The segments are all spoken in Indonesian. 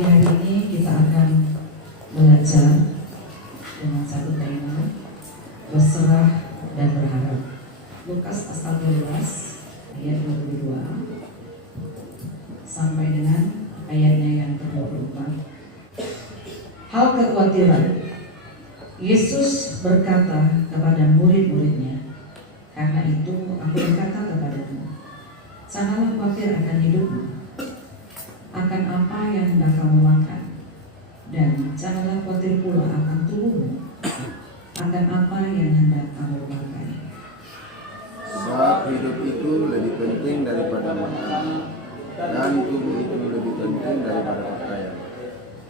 Pagi hari ini kita akan belajar dengan satu tema, berserah dan berharap. Lukas pasal 12 ayat 22 sampai dengan ayatnya yang ke-24. Hal kekhawatiran. Yesus berkata kepada murid-muridnya, "Karena itu aku berkata kepadamu, janganlah khawatir akan hidupmu, akan apa yang hendak kamu makan, dan janganlah khawatir pula akan tubuhmu, akan apa yang hendak kamu pakai. Sebab hidup itu lebih penting daripada makanan, dan tubuh itu lebih penting daripada pakaian.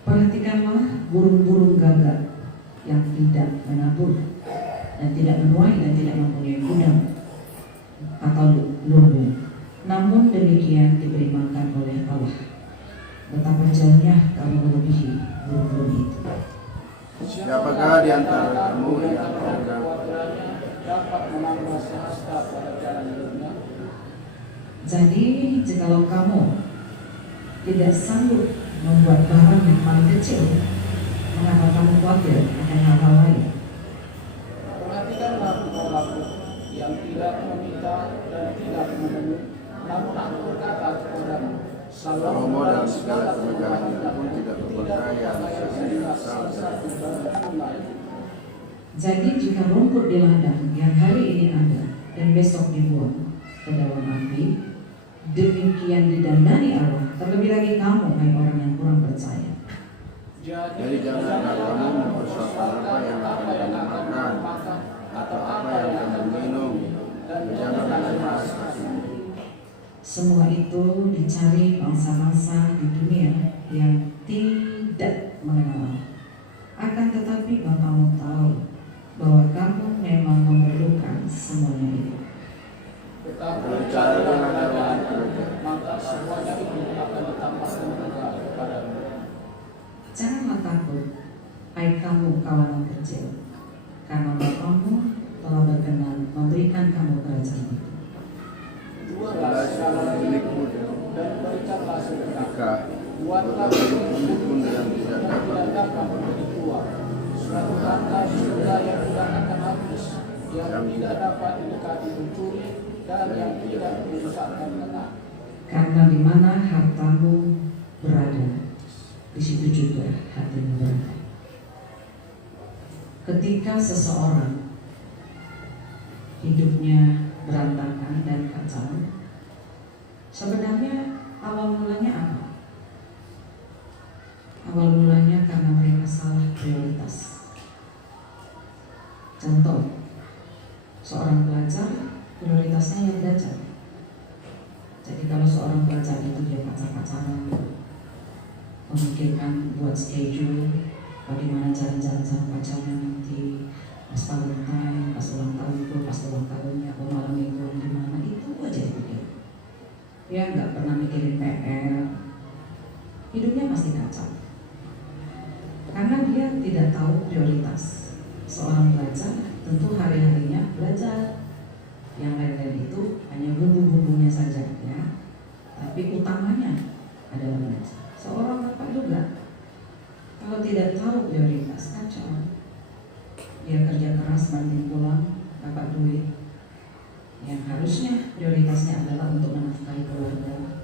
Perhatikanlah burung-burung gagak yang tidak menabur dan tidak menuai dan tidak mempunyai gudang atau lumbung, namun demikian diberi makan oleh Allah. Betapa jauhnya kamu melebihi burung-burung itu. Siapakah di antara kamu yang dapat menambah sehasta pada jalan hidupnya? Jadi jikalau kamu tidak sanggup membuat barang yang paling kecil, mengapa kamu khawatir akan hal-hal lain? Perhatikanlah pelaku yang tidak meminta dan tidak menemui, namun aku berkata kepadamu, Salomo dalam segala kemegahannya pun tidak berpakaian sesat. Jadi jika rumput di ladang yang hari ini ada dan besok dibuang ke dalam api, demikian didandani Allah, terlebih lagi kamu, hai orang yang kurang percaya. Jadi janganlah kamu mempersoalkan apa yang akan kamu makan atau apa yang kamu minum, dan janganlah cemas hatimu. Semua itu dicari bangsa-bangsa di dunia yang tidak mengenal Allah. Akan tetapi Bapamu tahu bahwa kamu memang memerlukan semuanya itu. Tetapi carilah keadaan, maka semuanya itu akan ditambahkan juga kepadamu. Janganlah takut, hai kamu kawanan kecil, karena Bapamu telah berkenan memberikan kamu kerajaan itu. Jualah segala milikmu dan berikanlah sedekah. Buatlah Pun yang tidak tidak dapat menjadi tua. Suatu harta surga yang tidak akan habis, yang tidak dapat didekati pencuri dan yang tidak merusakkan lengan. Karena di mana hartamu berada, di situ juga hatimu berada. Ketika seseorang hidupnya berantakan dan kacau, sebenarnya awal mulanya apa? Awal mulanya karena mereka salah prioritas. Contoh, seorang pelajar prioritasnya yang belajar. Jadi kalau seorang pelajar itu dia pacar-pacaran, memikirkan buat schedule bagaimana jalan-jalan sama pacarnya nanti, pas Valentine, pas ulang tahun, pas ulang tahunnya, malam minggu di mana, itu aja dipikir. Dia nggak pernah mikirin PR, hidupnya pasti kacau. Karena dia tidak tahu prioritas. Seorang pelajar tentu hari-harinya belajar, yang lain-lain itu hanya bumbu-bumbunya saja, ya. Tapi utamanya adalah belajar. Seorang bapak juga, kalau tidak tahu prioritas, kacau. Dia kerja keras, banting pulang, dapat duit. Yang harusnya prioritasnya adalah untuk menafkahi keluarga,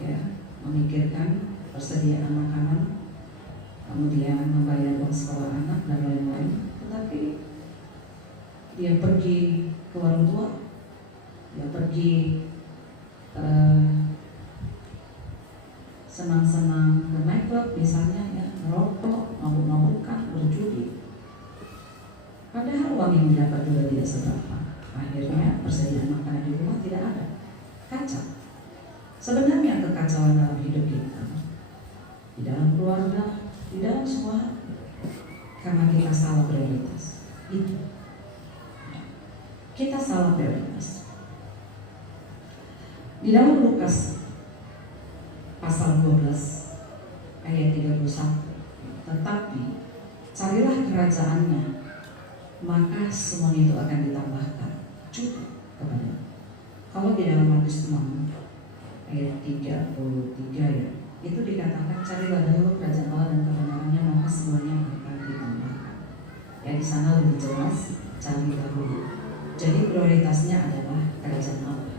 ya, memikirkan persediaan makanan, kemudian membayar uang sekolah anak dan lain-lain. Tetapi dia pergi ke warung tua, dia pergi senang-senang ke nightclub misalnya, ya, merokok, mabuk-mabukan, berjudi. Padahal uang yang didapat juga tidak seberapa. Akhirnya persediaan makanan di rumah tidak ada. Kacau. Sebenarnya kekacauan dalam hidup kita, di dalam keluarga, di dalam semua, karena kita salah prioritas. Itu kita salah prioritas. Di dalam Lukas pasal 12 ayat 31, tetapi carilah kerajaannya, maka semua itu akan ditambahkan juga kepada. Kalau di dalam Matius 6 ayat 33 ya, itu dikatakan carilah dahulu kerajaan Allah dan kebenarannya, maka semuanya akan ditambahkan. Ya, di sana lebih jelas, cari dahulu. Jadi prioritasnya adalah kerajaan Allah.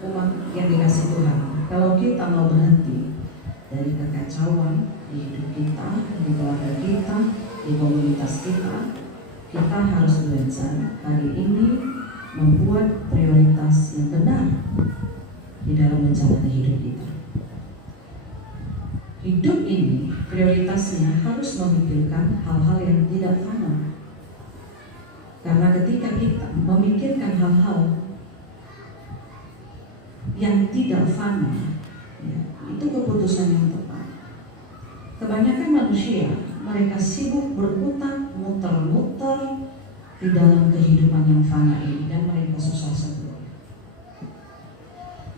Umat yang dikasih Tuhan, kalau kita mau berhenti dari kekacauan di hidup kita, di keluarga kita, di komunitas kita, kita harus belajar hari ini membuat prioritas yang benar di dalam menjalani hidup kita. Hidup ini prioritasnya harus memikirkan hal-hal yang tidak fana. Karena ketika kita memikirkan hal-hal yang tidak fana, ya, itu keputusan yang tepat. Kebanyakan manusia, mereka sibuk berputar, muter-muter di dalam kehidupan yang fana ini, dan mereka susah sembuh.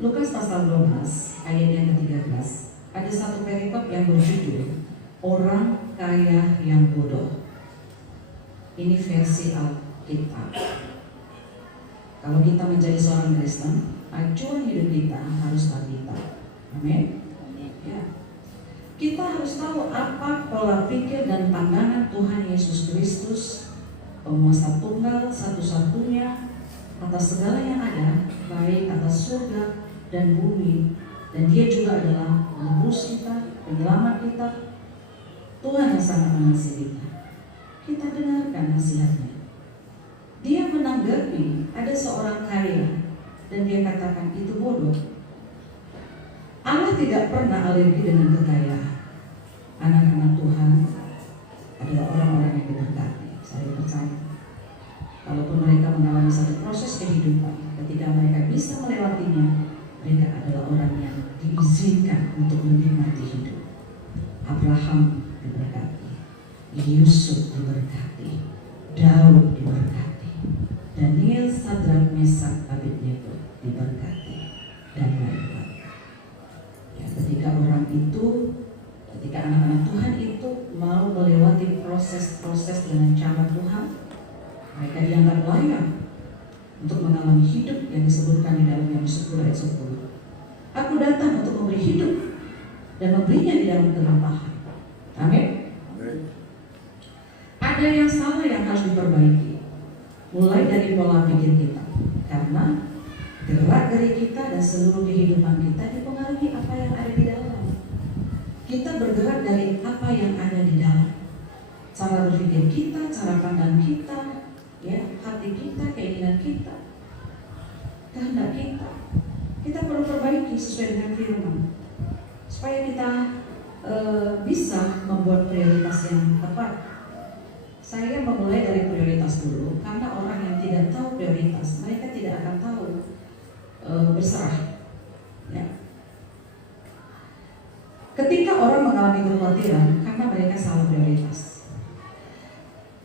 Lukas pasal 12 ayat yang ke-13, ada satu perikop yang berjudul Orang Kaya yang Bodoh. Ini versi Alkitab. Kalau kita menjadi seorang Kristen, acuan hidup kita harus Alkitab. Amin. Ya. Kita harus tahu apa pola pikir dan pandangan Tuhan Yesus Kristus, penguasa tunggal satu-satunya atas segala yang ada, baik atas surga dan bumi, dan Dia juga adalah penebus kita, penyelamat kita, Tuhan yang sangat mengasihi kita. Kita dengarkan nasihatnya. Dia menanggapi ada seorang kaya dan dia katakan itu bodoh. Allah tidak pernah alergi dengan kekayaan. Anak-anak Tuhan adalah orang-orang yang diberkati. Saya percaya. Kalaupun mereka mengalami satu proses kehidupan, ketika mereka bisa melewatinya, mereka adalah orang yang diizinkan untuk menikmati hidup. Abraham diberkati, Yusuf diberkati, Daud diberkati, Daniel, Sadrak, Mesak, Abednego diberkati, dan lain-lain. Ya, ketika orang itu, ketika anak-anak Tuhan itu mau melewati proses-proses dengan cara Tuhan, mereka dianggap layak untuk mengalami hidup yang disebutkan di dalam Yohanes 10 ayat 10. Aku datang untuk memberi hidup dan memberinya di dalam kelimpahan. Amin. Ada yang salah yang harus diperbaiki, mulai dari pola pikir kita, karena gerak-gerik kita dan seluruh kehidupan kita dipengaruhi apa yang ada di dalam. Kita bergerak dari apa yang ada di dalam. Cara berpikir kita, cara pandang kita, ya, hati kita, keinginan kita, kehendak kita. Kita perlu perbaiki sesuai dengan firman, supaya kita bisa membuat prioritas yang tepat. Saya memulai dari prioritas dulu, karena orang yang tidak tahu prioritas, mereka tidak akan tahu berserah. Ya. Ketika orang mengalami kekhawatiran karena mereka salah prioritas,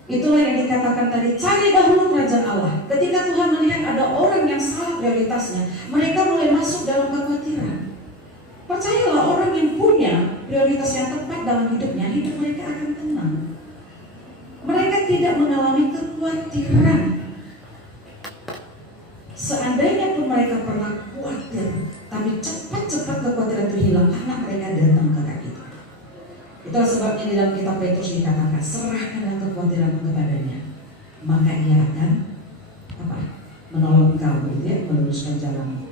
itulah yang dikatakan tadi, cari dahulu kerajaan Allah. Ketika Tuhan melihat ada orang yang salah prioritasnya, mereka mulai masuk dalam kekhawatiran. Percayalah, orang yang punya prioritas yang tepat dalam hidupnya, hidup mereka akan tenang. Mereka tidak mengalami kekhawatiran. Seandainya pun mereka pernah khawatir, tapi cepat-cepat kekhawatiran itu hilang karena mereka datang ke kaki Tuhan. Itulah sebabnya di dalam kitab Petrus dikatakan, serahkanlah kekhawatiran kepadanya, maka Ia akan menolong engkau, ya, meluruskan jalanmu.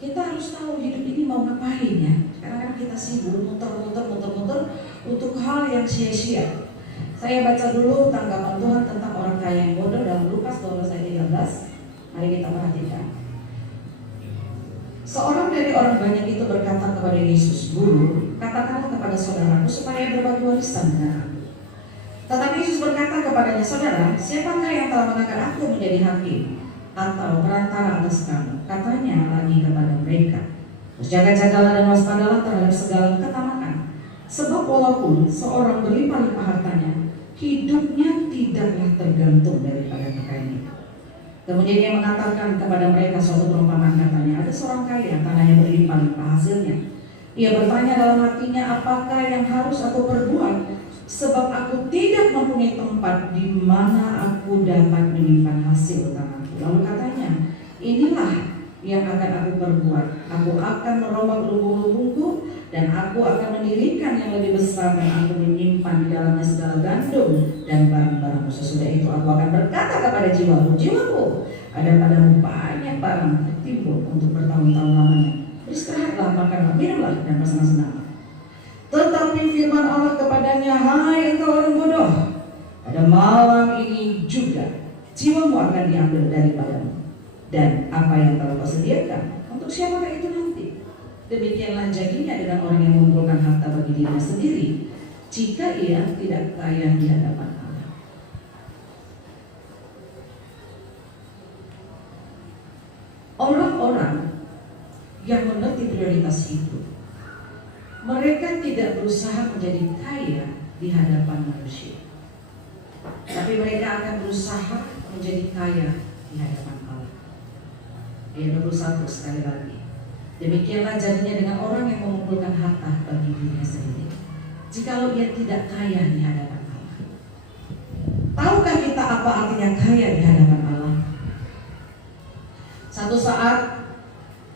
Kita harus tahu hidup ini mau ngapain, ya. Karena kita sibuk muter-muter untuk hal yang sia-sia. Saya baca dulu tanggapan Tuhan tentang orang kaya yang bodoh dalam Lukas 12 ayat 13. Mari kita perhatikan. Seorang dari orang banyak itu berkata kepada Yesus, Guru, katakanlah kepada saudaraku supaya berbagi warisan dengan aku. Tetapi Yesus berkata kepadanya, Saudara, siapakah yang telah mengangkat aku menjadi hakim atau perantara atas kamu? Katanya lagi kepada mereka, Jaga-jagalah dan waspadalah terhadap segala ketamakan. Sebab walaupun seorang berlimpah-limpah hartanya, hidupnya tidaklah tergantung daripada kekayaan itu. Kemudian Ia mengatakan kepada mereka suatu perumpamaan, katanya, ada seorang kaya, tanahnya berlimpah-limpah hasilnya. Ia bertanya dalam hatinya, apakah yang harus aku perbuat? Sebab aku tidak mempunyai tempat di mana aku dapat menyimpan hasil tanahku. Lalu katanya, inilah yang akan aku perbuat. Aku akan merombak lumbung-lumbungku, dan aku akan mendirikan yang lebih besar, dan aku menyimpan di dalamnya segala gandum dan barang-barangmu. Sesudah itu aku akan berkata kepada jiwamu, jiwaku, ada padamu banyak barang tertimbun untuk bertahun-tahun lamanya. Beristirahatlah, makanlah, minumlah, dan bersenang-senang. Tetapi firman Allah kepadanya, hai engkau orang bodoh, pada malam ini juga jiwamu akan diambil daripadamu, dan apa yang telah kau sediakan untuk siapakah itu nanti? Demikianlah jadinya dengan orang yang mengumpulkan harta bagi dirinya sendiri, jika ia tidak kaya di hadapan Allah. Orang-orang yang mengerti prioritas hidup, mereka tidak berusaha menjadi kaya di hadapan manusia, tapi mereka akan berusaha menjadi kaya di hadapan Allah. Ayat 21 sekali lagi. Demikianlah jadinya dengan orang yang mengumpulkan harta bagi dirinya sendiri, jikalau ia tidak kaya di hadapan Allah. Tahukah kita apa artinya kaya di hadapan Allah? Satu saat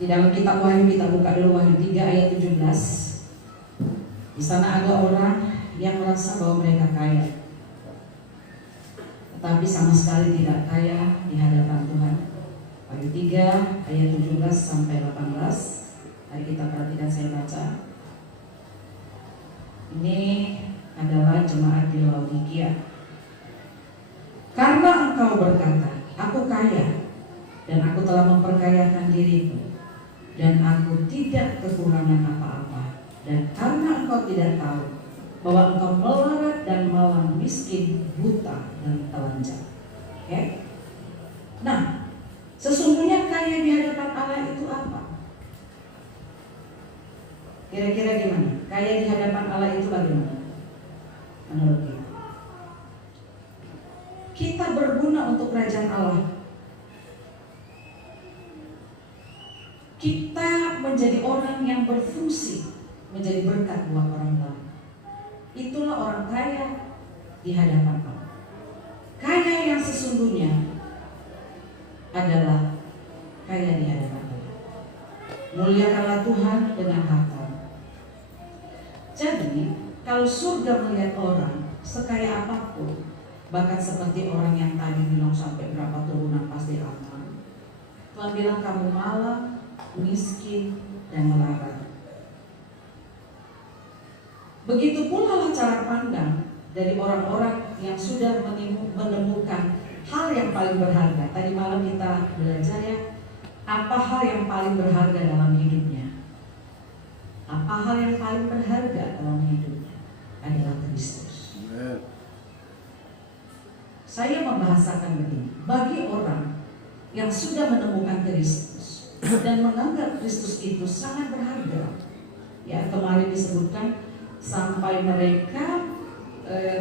di dalam kitab Wahyu, kita buka dulu Wahyu 3 ayat 17. Di sana ada orang yang merasa bahwa mereka kaya, tetapi sama sekali tidak kaya di hadapan Tuhan. Wahyu 3 ayat 17 sampai 18. Mari kita perhatikan, saya baca. Ini adalah jemaat di Laodikia. Karena engkau berkata, aku kaya, dan aku telah memperkayakan diriku, dan aku tidak kekurangan apa-apa. Dan karena engkau tidak tahu bahwa engkau melarat dan malang, miskin, buta, dan telanjang. Oke? Nah, sesungguhnya kaya di hadapan Allah itu apa? Kira-kira gimana? Kaya di hadapan Allah itu bagaimana? Menurut kita, kita berguna untuk kerajaan Allah. Kita menjadi orang yang berfungsi, menjadi berkat buat orang lain. Itulah orang kaya di hadapan Allah. Kaya yang sesungguhnya adalah kaya di hadapan Allah. Muliakanlah Tuhan dengan harta. Jadi, kalau surga melihat orang sekaya apapun, bahkan seperti orang yang tadi bilang sampai berapa turunan pasti aman, Tuhan bilang kamu malang, miskin, dan melarat. Begitu pula cara pandang dari orang-orang yang sudah menemukan hal yang paling berharga. Tadi malam kita belajar ya, apa hal yang paling berharga dalam hidupnya. Apa hal yang paling berharga dalam hidupnya adalah Kristus. Saya membahasakan begini, bagi orang yang sudah menemukan Kristus dan menganggap Kristus itu sangat berharga, ya kemarin disebutkan sampai mereka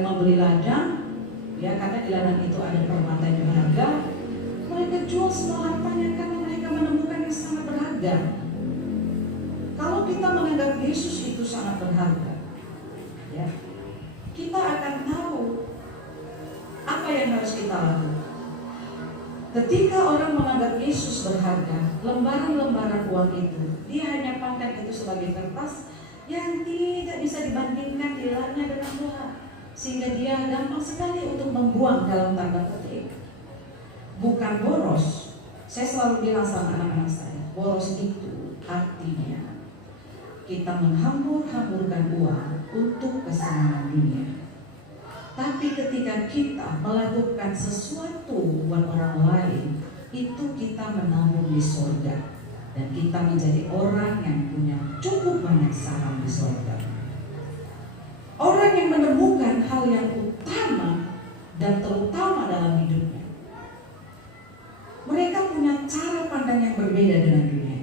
membeli ladang, ya karena di ladang itu ada permata yang berharga, mereka jual semua hartanya karena mereka menemukan yang sangat berharga. Kalau kita menganggap Yesus itu sangat berharga, ya, kita akan tahu apa yang harus kita lakukan. Ketika orang menganggap Yesus berharga, lembaran-lembaran uang itu, dia hanya pandang itu sebagai kertas yang tidak bisa dibandingkan nilainya dengan Tuhan, sehingga dia gampang sekali untuk membuang dalam tanda petik. Bukan boros. Saya selalu bilang sama anak-anak saya, boros itu artinya kita menghambur-hamburkan uang untuk kesenangan dunia. Tapi ketika kita melakukan sesuatu buat orang lain, itu kita menabung di surga, dan kita menjadi orang yang punya cukup banyak saham di surga. Orang yang menemukan hal yang utama dan terutama dalam hidupnya, mereka punya cara pandang yang berbeda dengan dunia.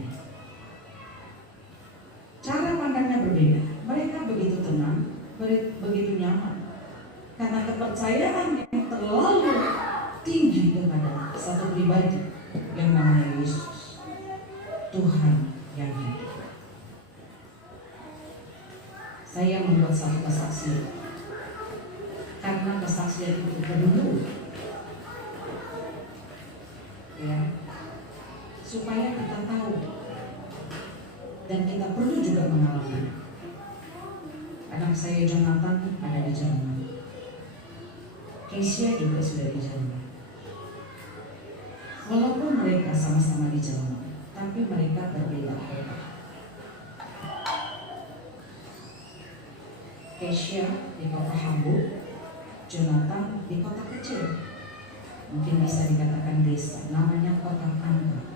Cara pandangnya berbeda. Mereka begitu tenang, begitu nyaman, karena kepercayaan yang terlalu tinggi kepada satu pribadi yang namanya Yesus, Tuhan yang hidup. Saya membuat satu kesaksian, karena kesaksian itu perlu. Ya, supaya kita tahu dan kita perlu juga mengalami. Anak saya Jonathan ada di Jerman, Keisha juga sudah di Jerman. Walaupun mereka sama-sama di Jerman, tapi mereka berbeda kota. Keisha di kota Hamburg, Jonathan di kota kecil, mungkin bisa dikatakan desa, namanya kota Pankow.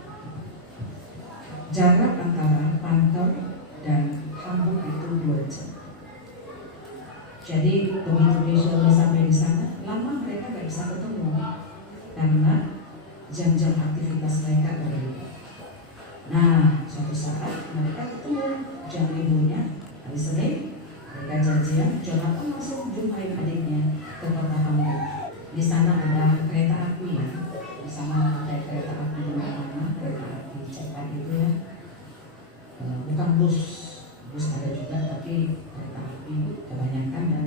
Jarak antara Pankow dan Hamburg itu 2 jam. Jadi begitu dia sudah sampai di sana, lama mereka gak bisa ketemu karena jam-jam aktivitas mereka berbeda. Nah, suatu saat mereka ketemu jam liburnya hari Senin. Mereka janjian, Jonathan langsung jumpain adiknya ke kota Hamburg. Di sana ada kereta api ya, di sana ada kereta api di mana-mana, kereta api cepat itu ya. Bukan bus ada juga, tapi kereta api kebanyakan, dan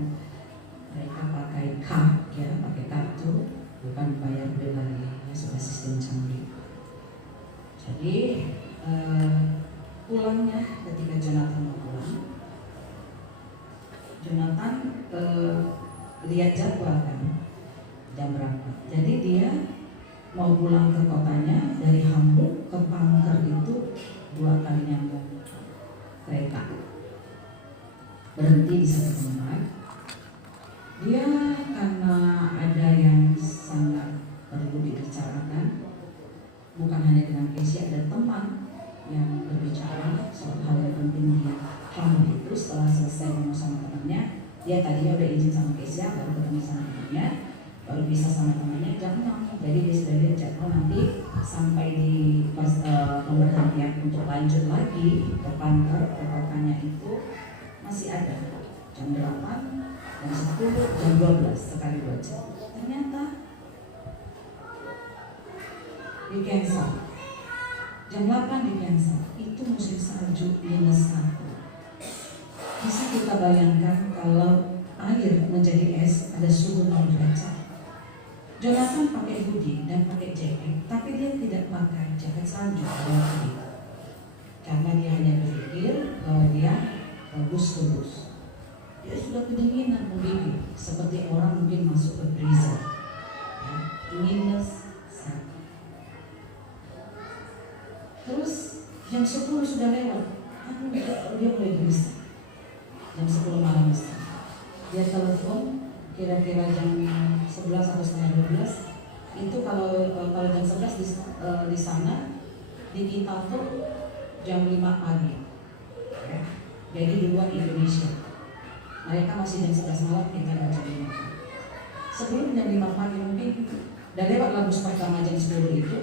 mereka pakai card ya, pakai kartu, bukan bayar beli lagi ya, sudah sistem canggih. Jadi pulangnya ketika Jonathan mau pulang, Jonathan lihat jadwal kan jam berapa. Jadi dia mau pulang ke kotanya dari Hamburg ke Pankow itu 2 kali nyambung kereta. Berhenti di satu tempat. Dia karena ada yang sangat perlu dibicarakan, bukan hanya dengan Keisha, ada teman yang berbicara soal hal yang penting di Hamburg itu. Setelah selesai ngomong sama temannya, dia tadinya udah izin sama Keisha, baru ketemu sama temannya, baru bisa sama temannya jam 6. Jadi dia sudah lihat jadwal nanti sampai di pemberhentian untuk lanjut lagi ke Pankow, ke kotanya itu masih ada jam 8, jam 10, jam 12, sekali 2 jam. Ternyata di cancel. Jam 8 di cancel. Itu musim salju -1. Bisa kita bayangkan kalau air menjadi es, ada suhu 0 derajat. Jonathan pakai hoodie dan pakai jaket, tapi dia tidak pakai jaket salju pada waktu itu. Karena dia hanya berpikir bahwa dia bagus lulus. Dia sudah kedinginan menggigil, seperti orang mungkin masuk ke freezer. Ya, -1. Terus jam 10 sudah lewat, dia mulai gelisah. Jam 10 malam misalnya, dia telepon kira-kira jam 11 atau setengah 12. Itu kalau jam 11 di sana, di kita tuh jam 5 pagi ya. Jadi di luar Indonesia mereka masih jam 11 malam, kita jam 5. Sebelum jam 5 pagi mungkin udah lewat lagu pertama jam 10 itu,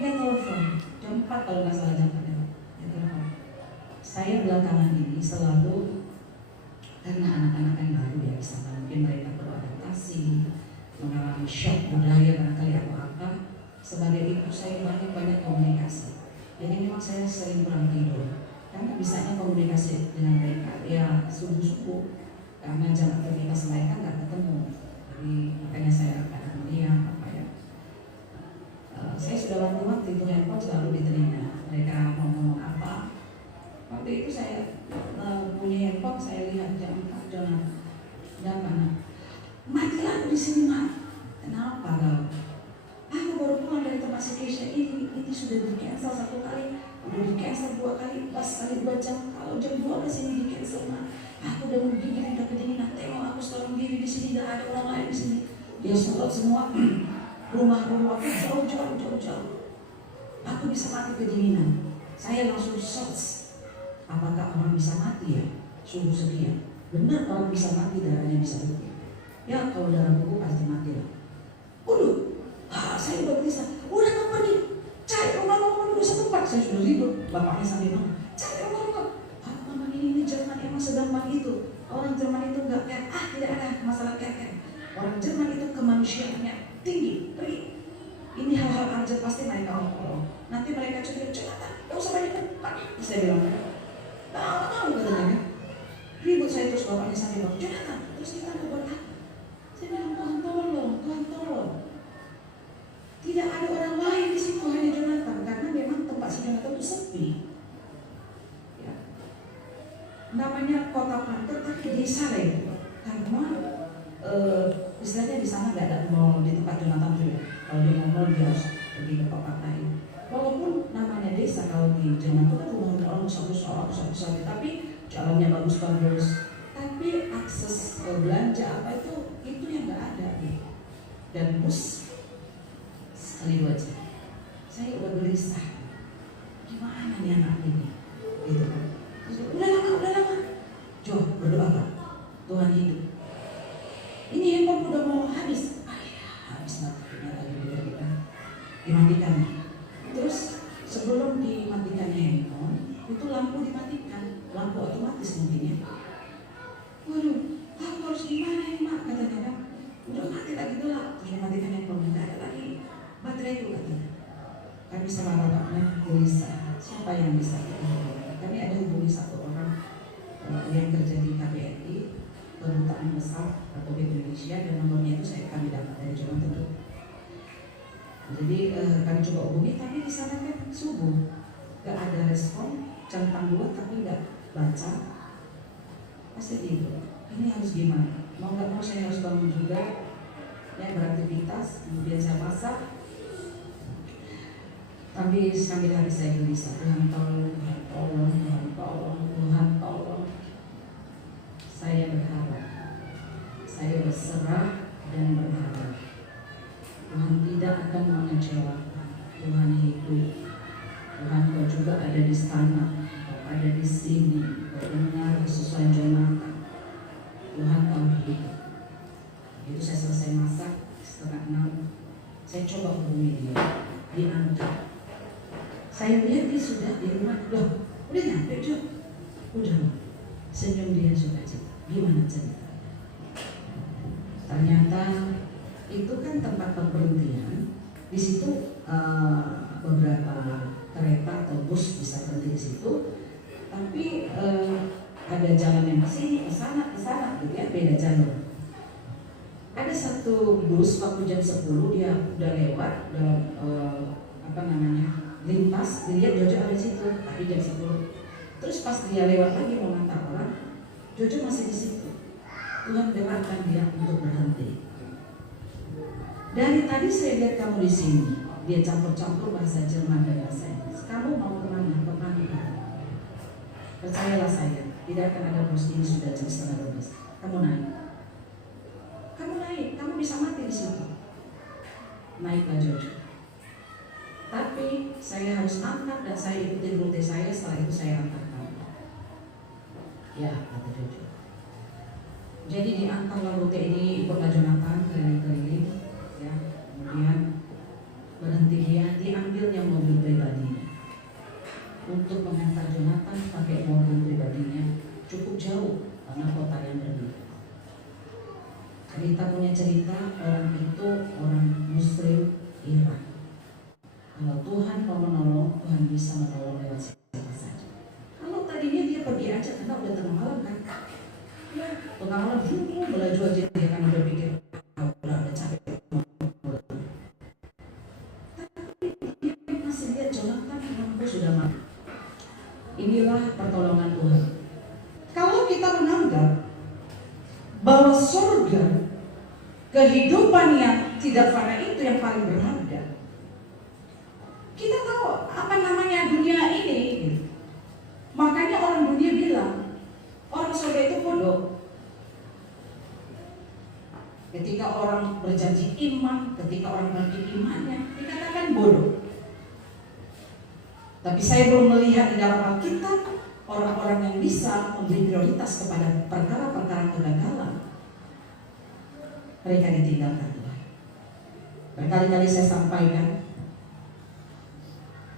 dia telepon jam 4 kalau nggak salah jam 4 dia telepon. Saya belakangan ini selalu, karena anak-anak yang baru ya, di sana mungkin mereka perlu adaptasi, mengalami shock budaya barangkali atau apa. Sebagai ibu saya banyak komunikasi. Jadi memang saya sering kurang tidur karena bisanya komunikasi dengan mereka ya subuh-subuh, karena jam aktivitas mereka nggak ketemu. Jadi makanya saya akan diam apa ya. Saya sudah waktu itu handphone selalu di telinga. Mereka ngomong apa. Waktu itu saya punya handphone, saya lihat jam 4 Jonathan. Dan mana? Mati aku di sini, Mak. Kenapa kau? Aku baru pulang dari tempat si Keisha ini sudah di cancel 1 kali, udah di cancel 2 kali, pas kali 2 jam. Kalau jam 12 ini di cancel, Mak. Aku udah menggigil, udah kedinginan. Tengok aku sekarang diri di sini, nggak ada orang lain di sini. Dia semprot semua rumah-rumah aku jauh. Aku bisa mati kedinginan. Saya langsung search. Apakah orang bisa mati ya? Suhu sekian. Benar orang bisa mati, darahnya bisa berhenti. Ya kalau darah buku pasti mati lah. Waduh, saya udah bisa. Udah kamu pergi, cari rumah-rumah dulu satu tempat. Saya sudah ribut. Bapaknya sampai bilang, cari rumah-rumah. Mama ini Jerman emang segampang itu. Orang Jerman itu enggak kayak, tidak ada masalah kayak. Orang Jerman itu kemanusiaannya tinggi. Pergi. Ini hal-hal aja pasti mereka ngomong. Nanti mereka curiga, Jonathan, gak usah banyak pergi. Saya bilang, tahu katanya kan. Ribut saya terus, bapaknya sampai bilang, Jonathan, terus kita mau buat apa? Saya bilang, Tuhan tolong. Tidak ada orang lain di situ, hanya Jonathan. Karena memang Jonathan itu sepi. Ya. Namanya kota Panther tapi desa lain, karena istilahnya di sana nggak ada mall di tempat Jonathan juga. Kalau dia mau mall dia harus pergi ke kota lain. Walaupun namanya desa, kalau di Jonathan kan rumahnya orang besar-besar, tapi jalannya bagus-bagus, tapi akses belanja apa itu yang nggak ada gitu. Dan bus sekali 2 jam, saya udah gelisah, gimana nih anak ini, gitu kan. Terus, udah lama, Jo berdoa Pak, Tuhan hidup. Ini handphone udah mau habis, habis matinya lagi kita dimatikan. Terus sebelum dimatikannya handphone, itu lampu dimatikan, lampu otomatis mungkin ya. Waduh, aku harus gimana ini Mak, kata-kata. Udah mati lagi tuh lah, terus mematikan handphone, tidak ada lagi baterai itu katanya. Kami sama bapaknya gelisah, siapa yang bisa kita hubungi? Kami ada hubungi satu orang yang kerja di KBRI, kedutaan besar Republik Indonesia, dan nomornya itu kami dapat dari Jonathan itu. Jadi kami coba hubungi, tapi di sana kan subuh, gak ada respon, centang 2 tapi gak baca, pasti tidur. Ini harus gimana? Mau nggak mau saya harus bangun juga, ya beraktivitas, kemudian saya masak. Tapi sambil hari saya gelisah, Tuhan tolong, Tuhan tolong. Saya berharap, saya berserah dan berharap Tuhan tidak akan mengecewakan. Tuhan hidup, Tuhan kau juga ada di sana, kau ada di sini, kau dengar kesusahan Jonathan. Tuhan kau hidup. Itu saya selesai masak 5:30, saya coba hubungi dia, diangkat. Saya lihat dia sudah di rumah, loh, udah nyampe Jo, udah, senyum dia suka cita. Gimana ceritanya? Ternyata itu kan tempat berpergian, di situ beberapa kereta atau bus bisa berhenti di situ, tapi ada jalan yang kesini, ke sana, gitu ya, beda jalur. Ada satu bus waktu jam 10 dia udah lewat, lintas, dilihat Jojo ada di situ, tapi jam 10. Terus pas dia lewat lagi mau ngantar orang, Jojo masih di situ. Tuhan gerakkan dia untuk berhenti. Dari tadi saya lihat kamu di sini, dia campur-campur bahasa Jerman dan bahasa Inggris. Kamu mau kemana? Percayalah saya, tidak akan ada bus ini sudah jam 11:30. Kamu naik, kamu bisa mati di situ. Naiklah Jojo. Tapi saya harus angkat dan saya ikutin rute saya, setelah itu saya angkat kamu. Ya, kata Jojo. Jadi diangkatlah rute ini, ikutlah Jonathan keliling-keliling, ya. Kemudian berhenti dia, diambilnya mobil pribadinya. Untuk mengantar Jonathan pakai mobil pribadinya cukup jauh karena kota yang berbeda. Cerita punya cerita, orang itu orang Muslim Irak. Kalau Tuhan mau menolong, Tuhan bisa menolong lewat siapa saja. Kalau tadinya dia pergi aja karena udah tengah malam kan, ya tengah malam melaju aja dia kan udah pikir udah capek. Tapi dia masih lihat Jonathan lampu sudah mati. Inilah pertolongan Tuhan. Kalau kita menganggap bahwa surga, kehidupan yang tidak fana itu yang paling berharga, kita tahu apa namanya dunia ini. Makanya orang dunia bilang orang surga itu bodoh. Ketika orang berjanji iman, ketika orang berjanji imannya, dikatakan bodoh. Tapi saya belum melihat di dalam Alkitab orang-orang yang bisa memberi prioritas kepada perkara-perkara kegagalan. Mereka ditinggalkan Tuhan. Berkali-kali saya sampaikan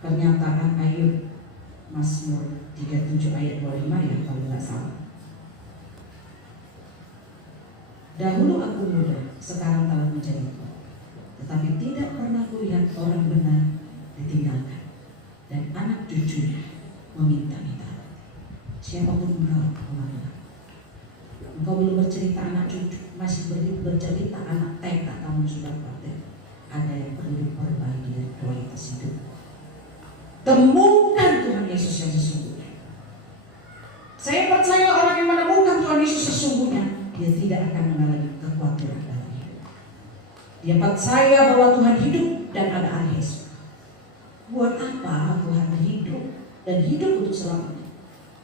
pernyataan Ayub Mazmur 37 ayat 25 ya kalau nggak salah. Dahulu aku muda, sekarang telah menjadi tua, tetapi tidak pernah kulihat orang benar ditinggalkan dan anak cucunya meminta-minta. Siapapun engkau, Tuhan, engkau belum bercerita anak cucu, masih bercerita anak TK, kamu sudah khawatir. Ada yang perlu diperbaiki dari kualitas hidup. Temu Saya percaya orang yang menemukan Tuhan Yesus sesungguhnya, dia tidak akan mengalami kekhawatiran dalam hidup. Dia percaya bahwa Tuhan hidup dan ada akhir esok. Buat apa Tuhan hidup dan hidup untuk selamanya?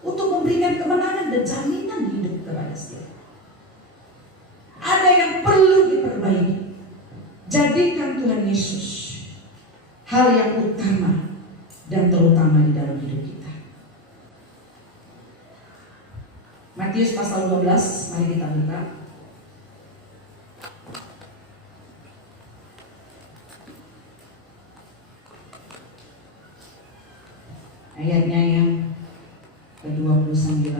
Untuk memberikan kemenangan dan jaminan hidup kepada setiap. Ada yang perlu diperbaiki. Jadikan Tuhan Yesus hal yang utama dan terutama di dalam hidup kita. Matius pasal 12, mari kita buka. Ayatnya yang ke-29.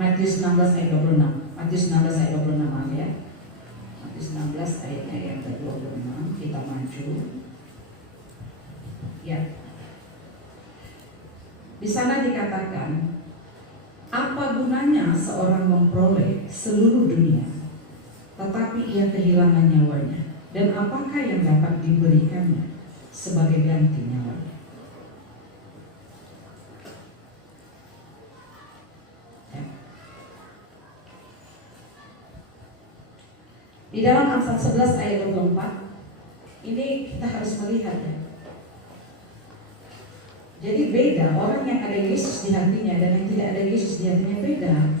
Matius 16 ayat 26. Matius 16 ayat 26 maaf ya. Matius 16 ayatnya yang ke-26. Kita maju. Ya. Di sana dikatakan, apa gunanya seorang memperoleh seluruh dunia, tetapi ia kehilangan nyawanya, dan apakah yang dapat diberikannya sebagai ganti nyawanya? Di dalam Amsal 11 ayat 24, ini kita harus melihat ya. Jadi beda orang yang ada Yesus di hatinya dan yang tidak ada Yesus di hatinya, beda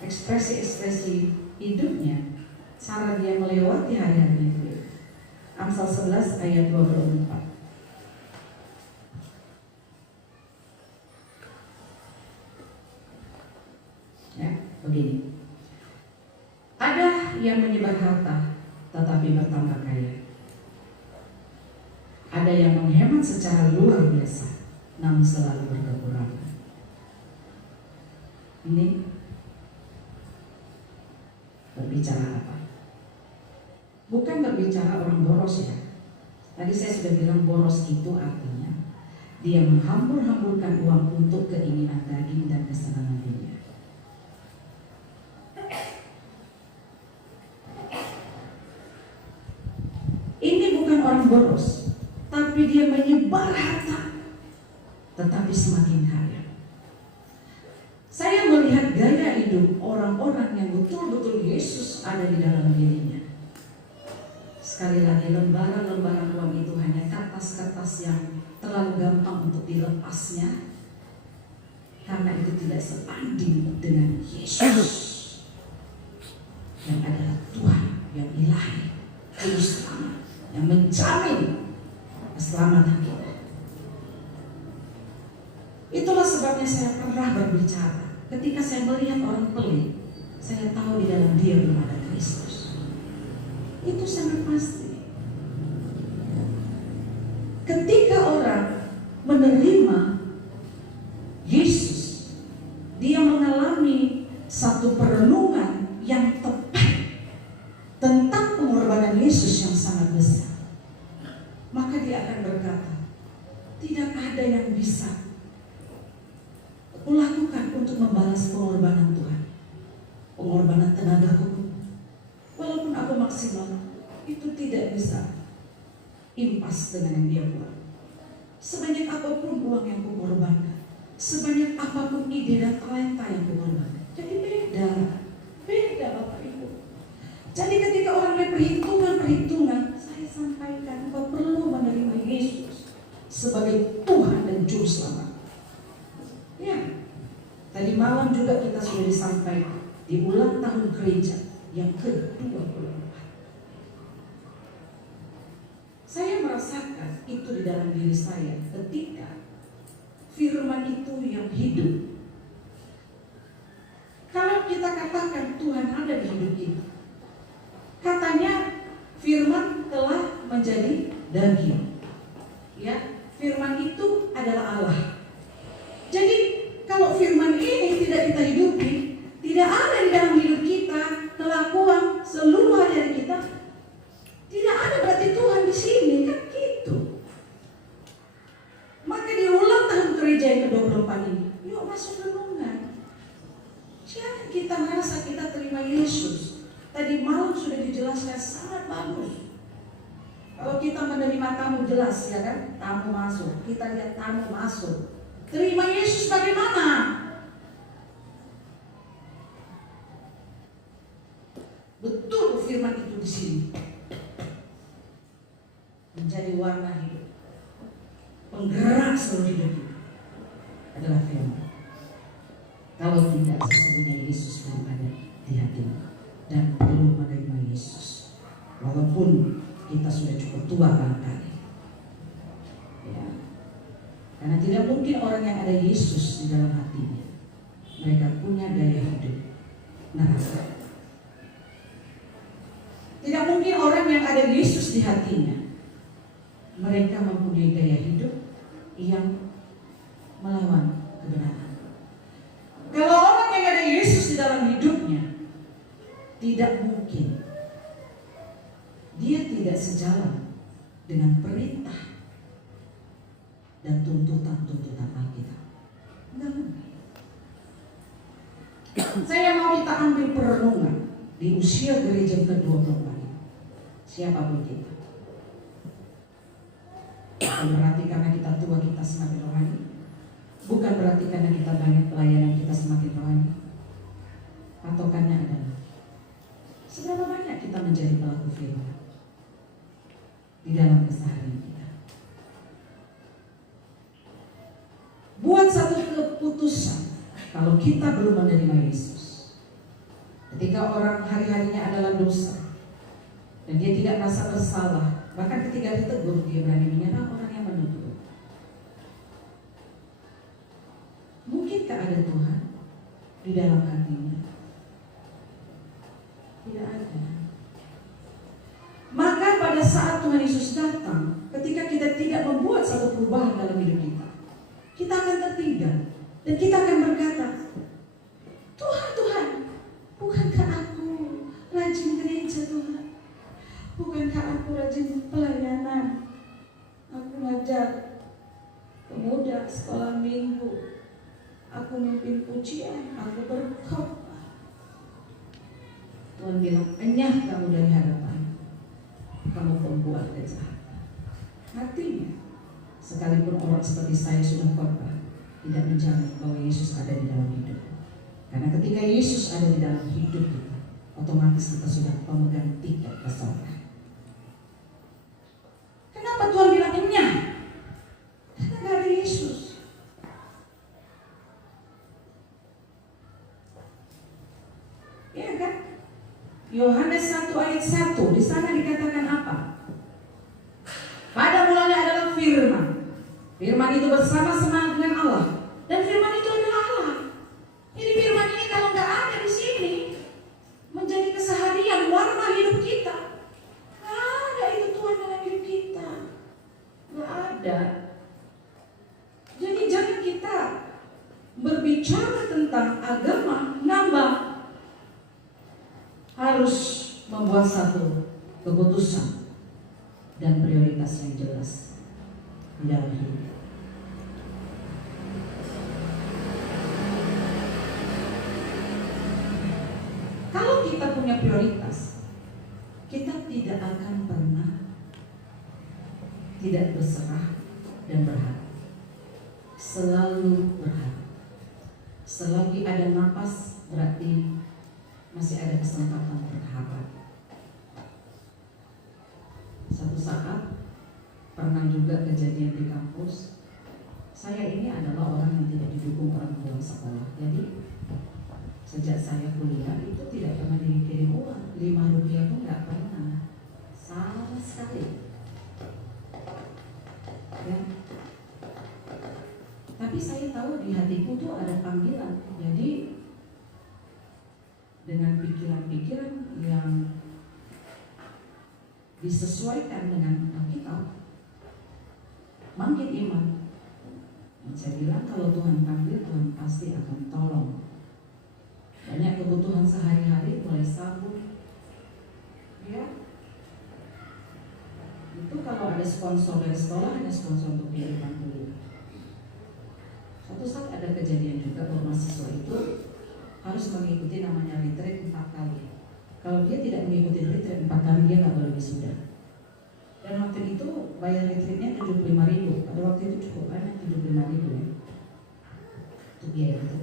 ekspresi-ekspresi hidupnya, cara dia melewati hari-hari itu. Amsal 11 ayat 24. Ya, begini. Ada yang menyebar harta tetapi bertambah kaya. Ada yang menghemat secara luar biasa namun selalu berkekurangan. Ini berbicara apa? Bukan berbicara orang boros ya. Tadi saya sudah bilang boros itu artinya dia menghambur-hamburkan uang untuk keinginan daging dan kesenangan dunia. Ini bukan orang boros, tapi dia menyebar harta, tetapi semakin kaya. Saya melihat gaya hidup orang-orang yang betul-betul Yesus ada di dalam dirinya. Sekali lagi, lembaran-lembaran uang itu hanya kertas-kertas yang terlalu gampang untuk dilepasnya, karena itu tidak sebanding dengan Yesus yang adalah Tuhan yang ilahi, juru selamat, yang menjamin keselamatan kita. Itulah sebabnya saya pernah berbicara, ketika saya melihat orang pelit, saya tahu di dalam dia belum ada Kristus. Itu sangat pasti. Ketika orang menerima Yesus, dia mengalami satu perenungan yang tepat tentang pengorbanan Yesus yang sangat besar. Maka dia akan berkata, tidak ada yang bisa kulakukan untuk membalas pengorbanan Tuhan, pengorbanan tenagaku. Walaupun aku maksimal, itu tidak bisa impas dengan yang dia buat. Sebanyak apapun uang yang kukorbankan, sebanyak apapun ide dan talenta yang kukorbankan. Jadi beda Bapak Ibu. Jadi ketika orang lain perhitungan, saya sampaikan engkau perlu menerima Yesus sebagai Tuhan dan Juru Selamat. Ya, tadi malam juga kita sudah disampaikan di ulang tahun gereja yang ke-24. Saya merasakan itu di dalam diri saya ketika firman itu yang hidup. Kalau kita katakan Tuhan ada di hidup kita, katanya firman telah menjadi daging. Ya, firman itu adalah Allah. Jadi kalau firman ini tidak kita hidupi, tidak ada di dalam hidup kita, kelakuan seluruh hari kita, tidak ada berarti Tuhan di sini, kan gitu. Maka di ulang tahun gereja gereja yang ke-24 ini, yuk masuk renungan. Jangan kita merasa kita terima Yesus. Tadi malam sudah dijelaskan sangat bagus. Kalau kita menerima tamu jelas, ya kan? Tamu masuk, kita lihat tamu masuk. Terima Yesus bagaimana? Betul firman itu di sini. Menjadi warna hidup. Penggerak seluruh hidup kita adalah firman. Kalau tidak, sesungguhnya Yesus belum ada di hatimu dan belum menerima Yesus. Walaupun kita sudah cukup tua barangkali. Ya. Karena tidak mungkin orang yang ada Yesus di dalam hatinya, mereka punya gaya hidup neraka. Tidak mungkin orang yang ada Yesus di hatinya, mereka mempunyai gaya hidup yang melawan kebenaran. Kalau orang yang ada Yesus di dalam hidupnya, tidak mungkin dia tidak sejalan dengan perintah dan tuntutan-tuntutan Alkitab. Enggak mungkin. Saya mau kita ambil perenungan di usia gereja ke-24. Siapapun kita. Bukan berarti karena kita tua kita semakin rohani. Bukan berarti karena kita banyak pelayanan kita semakin rohani. Patokannya adalah seberapa banyak kita menjadi pelaku firman di dalam keseharian kita. Buat satu keputusan kalau kita belum menerima Yesus. Ketika orang hari-harinya adalah dosa dan dia tidak merasa bersalah, bahkan ketika ditegur dia berani menyerang orang yang menuduh. Mungkinkah ada Tuhan di dalam hatinya? Tidak ada. Maka pada saat Tuhan Yesus datang, ketika kita tidak membuat satu perubahan dalam hidup kita, kita akan tertinggal dan kita akan berkata, Tuhan, Tuhan, bukankah aku rajin gereja Tuhan? Bukankah aku rajin pelayanan? Aku ngajar pemuda sekolah minggu, aku mimpin pujian, aku berkhotbah. Tuhan bilang, enyah kamu dari hadapan, kamu pembuat kejahatan. Artinya, sekalipun orang seperti saya sudah khotbah, tidak menjamin bahwa Yesus ada di dalam hidup. Karena ketika Yesus ada di dalam hidup kita, otomatis kita sudah pemegang tiket ke surga. Kenapa Tuhan bilang enyah? Karena gak ada Yesus. Ya kan? Yohanes 1 ayat 1, di sana dikatakan apa? Pada mulanya adalah firman. Firman itu bersama-sama dengan Allah, dan firman itu adalah Allah. Jadi firman ini kalau nggak ada di sini, menjadi keseharian warna hidup kita. Nggak ada itu Tuhan dalam hidup kita. Nggak ada. Jadi jangan kita berbicara tentang agama nambah, harus membuat satu keputusan dan prioritas yang jelas di dalam hidup. Kalau kita punya prioritas, kita tidak akan pernah tidak berserah dan berharap. Selalu berharap. Selagi ada napas, berarti masih ada kesempatan berharap. Satu saat pernah juga kejadian di kampus. Saya ini adalah orang yang tidak didukung orang tua sekolah. Jadi sejak saya kuliah itu tidak pernah dikirim uang, 5 rupiah pun nggak pernah, sama sekali. Ya. Tapi saya tahu di hatiku tuh ada panggilan. Jadi dengan pikiran-pikiran yang disesuaikan dengan Alkitab, makin iman. Dan saya bilang kalau Tuhan panggil, Tuhan pasti akan tolong. Banyak kebutuhan sehari-hari, mulai sabun, ya. Itu kalau ada sponsor dari sekolah, hanya sponsor untuk kehidupan kuliah. ada kejadian juga bahwa mahasiswa itu harus mengikuti namanya retreat 4 kali. Kalau dia tidak mengikuti retreat 4 kali, dia nggak boleh wisuda. Dan waktu itu bayar retreatnya 75.000. Pada waktu itu cukup banyak, 75.000 ya. Itu biaya untuk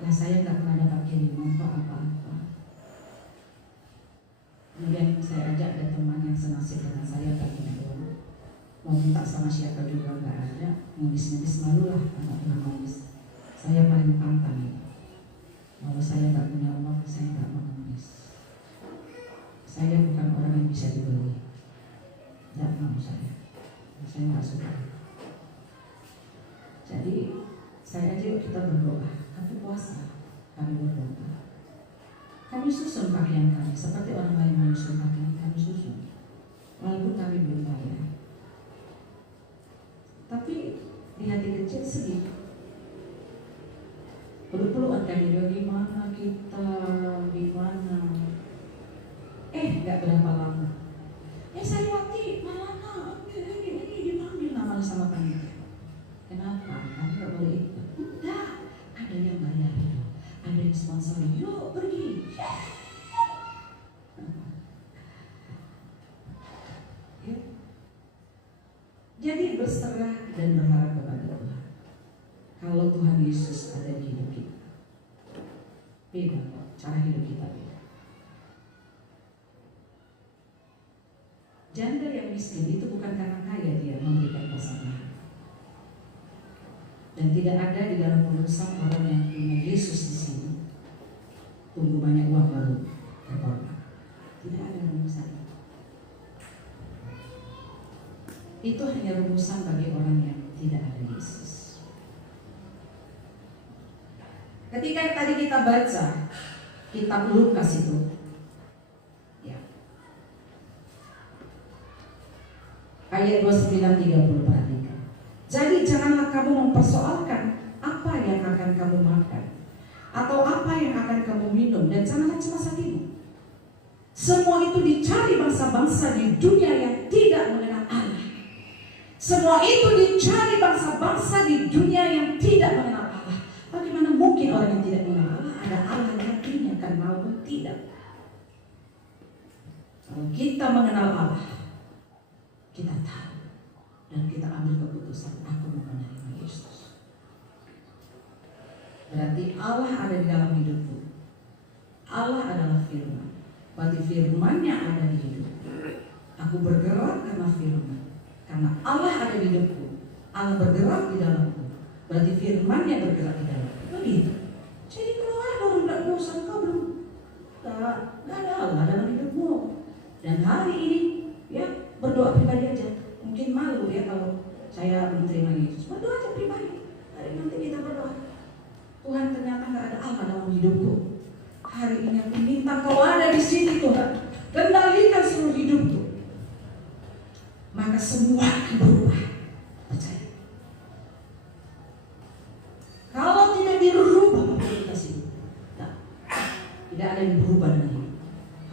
nah saya nggak pernah dapat kiriman apa-apa. Kemudian saya ajak ada teman yang senasib dengan saya, nggak punya uang, mau minta sama siapa juga nggak ada, ngemis-ngemis, malulah anak Tuhan ngemis. Saya paling pantang. Kalau saya nggak punya uang, saya nggak mau ngemis. Saya bukan orang yang bisa dibeli, nggak mau saya nggak suka. Jadi saya aja kita berdoa, kami puasa, kami berdoa. Kami susun pakaian kami seperti orang lain menyusun pakaian, kami susun. Walaupun kami belum bayar. Tapi di hati kecil sedih. Peluk-pelukan kami, gimana kita, gimana. Nggak berapa lama. Saya waktu mana, ini dipanggil namanya sama panitia. Kenapa? Kamu nggak boleh ikut. Udah, ada yang bayar itu. Ada yang sponsor, yuk pergi. Ya. Jadi berserah dan berharap kepada Tuhan. Kalau Tuhan Yesus ada di hidup kita, beda kok, cara hidup kita beda. Janda yang miskin itu bukan karena kaya dia memberikan pasangan. Dan tidak ada di dalam urusan orang yang punya Yesus di sini tunggu banyak uang baru berkorban. Tidak ada rumusan. Itu hanya rumusan bagi orang yang tidak ada Yesus. Ketika tadi kita baca kitab Lukas itu, ya, ayat 29-30, perhatikan. Jadi janganlah kamu mempersoalkan apa yang akan kamu makan atau apa yang akan kamu minum, dan janganlah cemas hatimu. Semua itu dicari bangsa-bangsa di dunia yang tidak mengenal Allah. Semua itu dicari bangsa-bangsa di dunia yang tidak mengenal Allah. Bagaimana mungkin orang yang tidak mengenal Allah ada Allah yang yakinkan maupun tidak? Kalau kita mengenal Allah, kita tahu dan kita ambil keputusan, aku mau menerima Yesus. Berarti Allah ada di dalam hidupku. Allah adalah firman. Berarti firman-Nya ada di hidupku. Aku bergerak karena firman. Karena Allah ada di hidupku, Allah bergerak di dalamku. Berarti firman-Nya bergerak di dalamku. Begitu. Jadi kalau ada orang tidak bosan, kau belum gak ada Allah dalam hidupmu. Dan hari ini ya berdoa pribadi aja. Mungkin malu ya kalau saya menerima Yesus. Berdoa aja pribadi. Hari nanti kita berdoa, Tuhan, ternyata gak ada Allah dalam hidupku. Hari ini aku minta kau ada di sini, Tuhan. Kendalikan seluruh hidupku. Maka semua akan berubah. Percaya. Kalau tidak dirubah kualitas hidup, tidak ada yang berubah dengan hidup.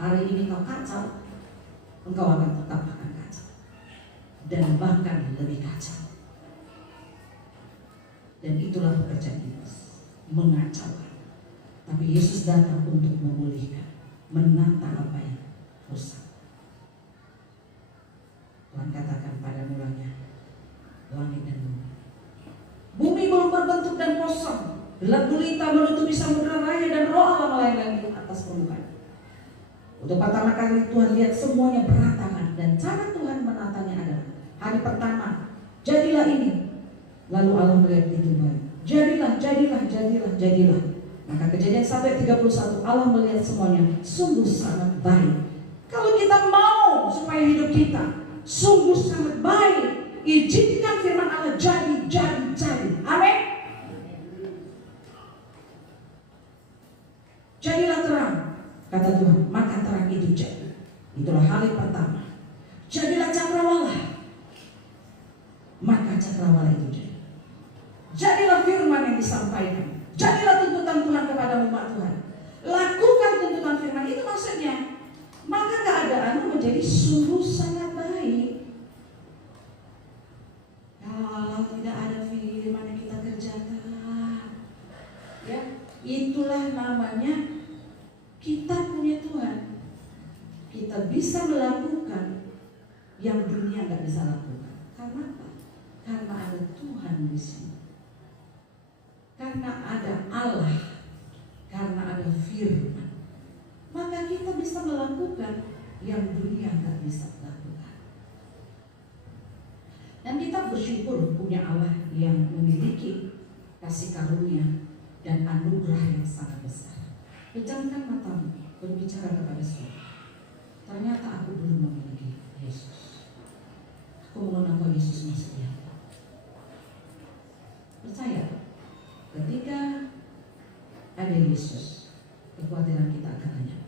Hari ini kau kacau, engkau akan tetap akan kacau, dan bahkan lebih kacau. Dan itulah pekerjaan Yesus, mengacaukan. Tapi Yesus datang untuk memulihkan, menata apa yang rusak. Tuhan katakan pada mulanya langit dan bumi. Bumi belum berbentuk dan kosong, gelap gulita menutupi samudera raya dan roh Allah melayang di atas permukaan. Untuk pertama kali Tuhan lihat semuanya berantakan, dan cara Tuhan menatanya adalah hari pertama, jadilah ini. Lalu Allah melihat itu baik. Jadilah. Maka Kejadian sampai 31, Allah melihat semuanya sungguh sangat baik. Kalau kita mau supaya hidup kita sungguh sangat baik, izinkan firman Allah jadi. Amin. Jadilah terang, kata Tuhan, maka terang itu jadi. Itulah hal yang pertama. Jadilah cakrawala, maka cakrawala itu jadi. Jadilah firman yang disampaikan. Jadilah tuntutan Tuhan kepada umat Tuhan. Lakukan tuntutan firman itu, maksudnya maka keadaanmu menjadi sungguh sangat baik. Kalau tidak ada firman yang kita kerjakan, namanya kita punya Tuhan. Kita bisa melakukan yang dunia nggak bisa lakukan. Karena apa? Karena ada Tuhan di sini. Karena ada Allah. Karena ada firman. Maka kita bisa melakukan yang dunia nggak bisa lakukan. Dan kita bersyukur punya Allah yang memiliki kasih karunia dan anugerah yang sangat besar. Pejamkan matamu, berbicara kepada saya. Ternyata aku belum memiliki Yesus. Aku mengenal bahwa Yesus masuk di hati. Percaya, ketika ada Yesus, kekhawatiran kita akan hanyut.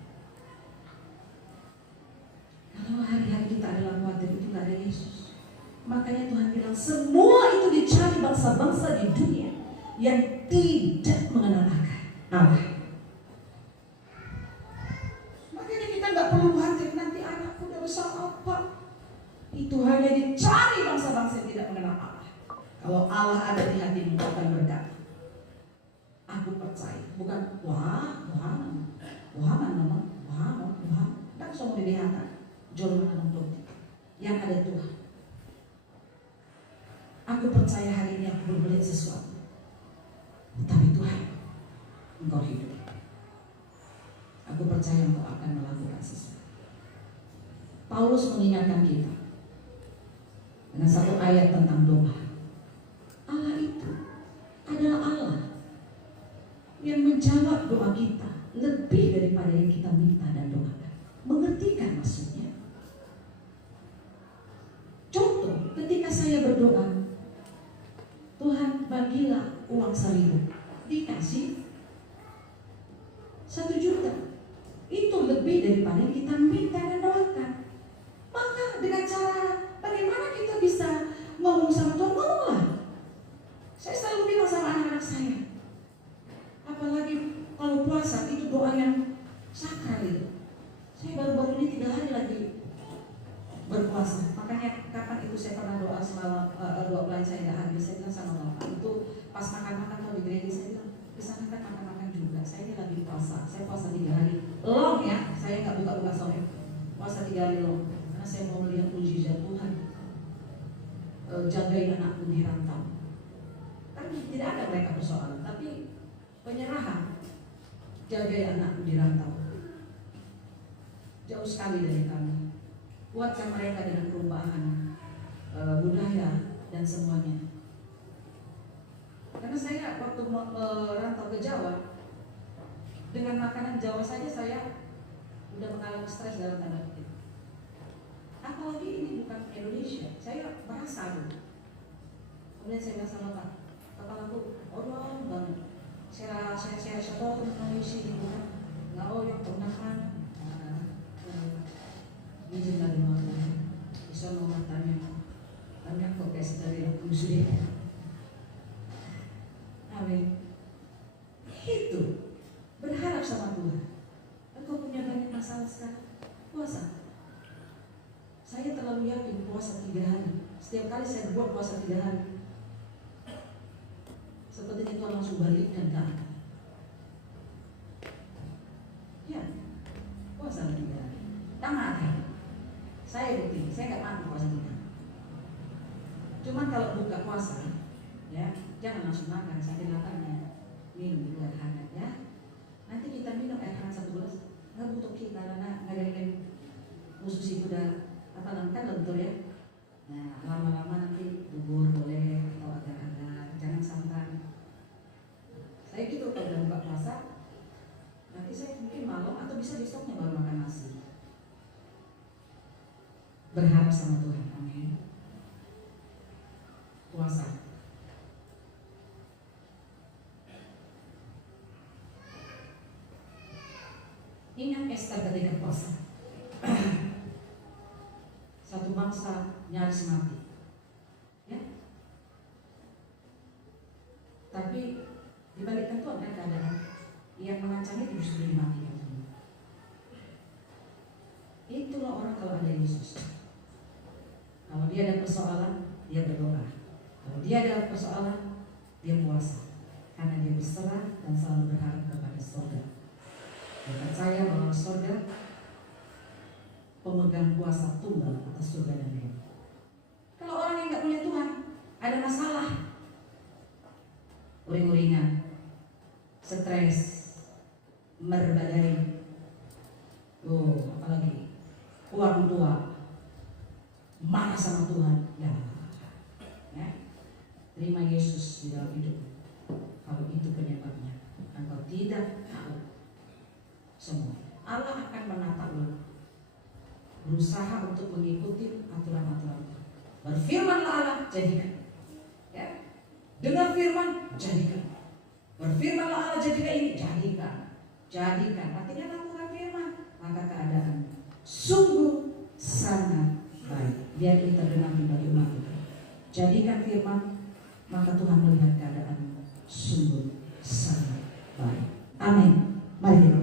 Kalau hari-hari kita adalah khawatir itu gak ada Yesus. Makanya Tuhan bilang semua itu dicari bangsa-bangsa di dunia yang tidak mengenal Allah. Makanya kita gak perlu khawatir nanti anakku udah besar apa. Itu hanya dicari bangsa-bangsa yang tidak mengenal Allah. Kalau Allah ada di hatimu akan berkata, aku percaya. Bukan Muhammad kan semua dilihatkan. Yang ada Tuhan. Aku percaya hari ini aku belum melihat sesuatu, tapi Tuhan, Engkau hidup. Aku percaya Engkau akan melakukan sesuatu. Paulus mengingatkan kita dengan satu ayat tentang doa. Allah itu adalah Allah yang menjawab doa kita lebih daripada yang kita minta dan doakan. Mengertikan maksudnya? Contoh, ketika saya berdoa, Tuhan bagilah uang 1.000, dikasih 1 juta. Itu lebih daripada yang kita minta dan doakan. Maka dengan cara bagaimana kita bisa ngomong sama Tuhan? Ngomonglah. Saya selalu bilang sama anak-anak saya, apalagi kalau puasa itu doa yang sakral itu. Saya baru-baru ini 3 hari lagi berpuasa. Makanya kapan itu saya pernah doa semalam, doa pelayan saya nggak habis. Saya bilang sama Bapak itu pas makan-makan kalau di gereja, saya bilang kesana kan makan-makan juga. Saya ini lagi puasa. Saya puasa 3 hari long ya. Saya nggak buka-buka sore. Puasa 3 hari long karena saya mau melihat mujizat Tuhan. Jagai anakku di rantau. Kan tidak ada mereka persoalan, tapi penyerahan. Jagai anakku di rantau. Jauh sekali dari kami. Kuatkan mereka dengan perubahan budaya dan semuanya. Karena saya waktu merantau ke Jawa, dengan makanan Jawa saja saya udah mengalami stres dalam tanda kutip. Apalagi ini bukan Indonesia, saya merasa dulu. Kemudian saya bilang sama Pak, kepalaku odol banget. Saya tahu Indonesia itu kan, nggak yang pernah kan. Izin dari mana? Bisa mau tanya kok guys dari musuh. Amin. Itu berharap sama Tuhan. Engkau punya banyak masalah sekarang, puasa. Saya terlalu yakin puasa 3 hari. Setiap kali saya buat puasa 3 hari, seperti itu langsung balikkan ke atas. Ya, puasa 3 hari. Tamat. Saya bukti, saya nggak mampu puasa 3. Cuman kalau buka puasa, ya jangan langsung makan sambil makannya minum dulu air hangat ya. Nanti kita minum air hangat 1 gelas, nggak butuh kita karena ngadain musuh itu udah apa namanya lentur ya. Nah lama-lama nanti bubur boleh atau agar-agar, jangan santan. Saya gitu kalau udah buka puasa, nanti saya mungkin malam atau bisa besoknya baru makan nasi. Berharap sama Tuhan, amin. Puasa. Ingat Ester ketika puasa. Satu bangsa nyaris mati, ya. Tapi dibalikkan Tuhan ada keadaan yang mengancam itu justru dimatikan. Itulah orang kalau ada Yesus. Kalau dia ada persoalan, dia berdoa. Kalau dia ada persoalan, dia puasa. karena dia berserah dan selalu berharap kepada surga. Dia percaya bahwa surga pemegang kuasa tunggal atas surga dan neraka. Kalau orang yang nggak punya Tuhan, ada masalah, uring-uringan, stres, merbadai, apalagi orang tua marah sama Tuhan, ya, terima Yesus di dalam hidup. Kalau itu penyebabnya, engkau tidak tahu semua. Allah akan menata ulang, berusaha untuk mengikuti aturan-aturan. Berfirmanlah Allah, jadikan. Ya, dengar firman, jadikan. Berfirmanlah Allah, jadikan ini, jadikan. Artinya lakukan firman, maka keadaan sungguh sangat baik. Biar kita terdengar di bagi umat itu. Jadikan firman, maka Tuhan melihat keadaan sungguh sangat baik. Amin. Mari kita